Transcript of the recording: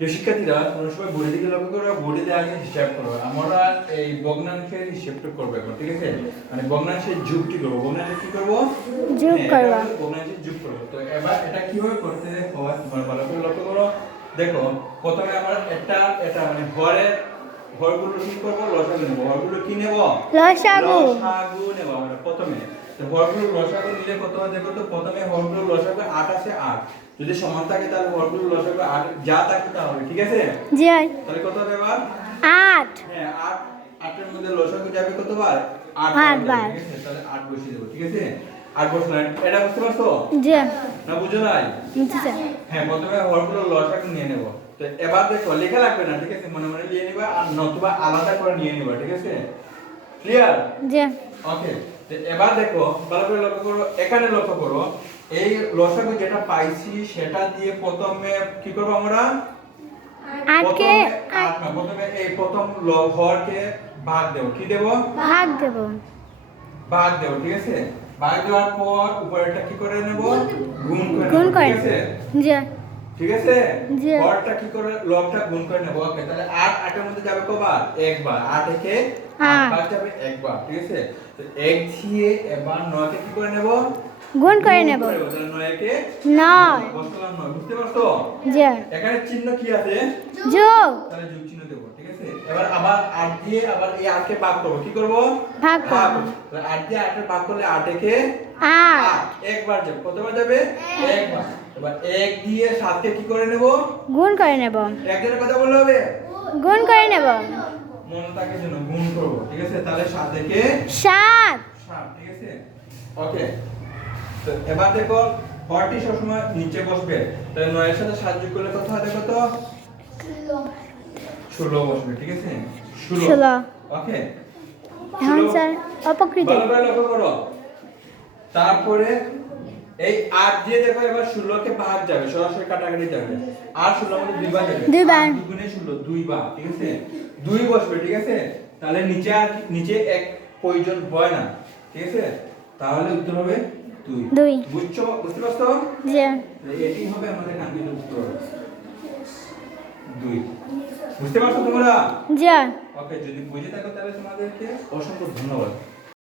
প্রিয় শিক্ষার্থীরা, তোমরা সবাই বোর্ডের দিকে লক্ষ্য করো, বোর্ডে আগে হিসাব করো। আমরা এই ভগ্নাংশের হিসাবটা করবো এখন, ঠিক আছে? মানে ভগ্নাংশের যুগটি করবো। ভগ্নাংশের কি করবো? যোগ করব। ভগ্নাংশের যুগ করবো। তো এবার এটা কিভাবে করতে হয় তোমরা ভালো করে লক্ষ্য করো। দেখো, প্রথমে আমরা এটা মানে হরগুলো কি করবো? লসাগু নেবো। হরগুলো কি নেবো? লসাগু নেবো আমরা প্রথমে। তো হরগুলো লসাগু নিলে কত হয় দেখো তো। প্রথমে হরগুলো লসাগু 8 আছে 8। যদি সমান থাকে তাহলে হরগুলো লসাগু 8 যা থাকে তা হবে, ঠিক আছে? জি তাহলে কত হবে এবার? 8 হ্যাঁ, 8 এর মধ্যে লসাগু যাবে কতবার? 8 বার, ঠিক আছে? তাহলে 8 বসিয়ে দেব, ঠিক আছে? 8 বসালেন। এটা বুঝতে পারছো? জি না বুঝো নাই? বুঝছি। হ্যাঁ, প্রথমে হরগুলো লসাগু নিয়ে নেব। তো এবার দেখো, লেখা লাগবে না, ঠিক আছে? মনে মনে নিয়ে নিবা, আর নতুবা আলাদা করে নিয়ে নিবা, ঠিক আছে? ক্লিয়ার? জি ওকে। তো এবার দেখো, ভালো করে লক্ষ্য করো, এখানে লক্ষ্য করো। এই লসাগু যেটা পাইছি সেটা দিয়ে প্রথমে কি করব আমরা? 8 কে প্রথমে এই প্রথম হরকে ভাগ দেব। কি দেব? ভাগ দেব। ভাগ দেব, ঠিক আছে? ভাগ দেওয়ার পর উপরেরটা কি করে নেব? গুণ করে গুণ নেব, করে। ঠিক আছে? জি ঠিক আছে? জি। হরটা কি করে? লবটা গুণ করে নেব। ওকে, তাহলে 8 এর মধ্যে যাবে কবার? একবার। 8 একে 8 বার যাবে একবার, ঠিক আছে? তো 1 দিয়ে এবার 9 কে কি করে নেব? গুণ করে নেব। তাহলে 9 কে 9 বসালাম 9, বুঝতে পারছো? জি এখানে চিহ্ন কি আছে? যোগ তাহলে যোগ চিহ্ন দেব, ঠিক আছে? এবার আবার 8 দিয়ে আবার এই 8 কে ভাগ করব। কি করব? ভাগ করব। তাহলে 8 দিয়ে 8 এর ভাগ করলে 8 একে 8 একবার যাবে। কতবার যাবে? একবার। এবার 1 দিয়ে 7 কে কি করে নেব? গুণ করে নেব। একজনের কথা বললে হবে? গুণ করে নেব। মনে থাকে যেন গুণ করব, ঠিক আছে? তাহলে 7 থেকে 7 7, ঠিক আছে? ওকে। তো এবার দেখো, হরটি সবসময় নিচে বসবে। তাহলে 9 এর সাথে 7 যোগ করলে কত হয় দেখো তো? 16 বসবে, ঠিক আছে? 16 ওকে। এখন স্যার অপকৃত। ভালো করে লক্ষ্য করো। তারপরে এই 8 দিয়ে দেখো এবার 16 কে ভাগ যাবে, সরাসরি কাটাকাটি যাবে। আর 16 এর মধ্যে দুইবার যাবে। দুইবার। 8 দুগুণে 16, দুইবার, ঠিক আছে? 2 বসবে, ঠিক আছে? তাহলে নিচে এক প্রয়োজন হয় না, ঠিক আছে? তাহলে উত্তর হবে 2। 2 বুঝতে পারছো? জি এটি হবে আমাদের কাঙ্ক্ষিত উত্তর। 2। বুঝতে পারছো তোমরা? জি ওকে, যদি বুঝে থাকো তাহলে তোমাদেরকে অসংখ্য ধন্যবাদ।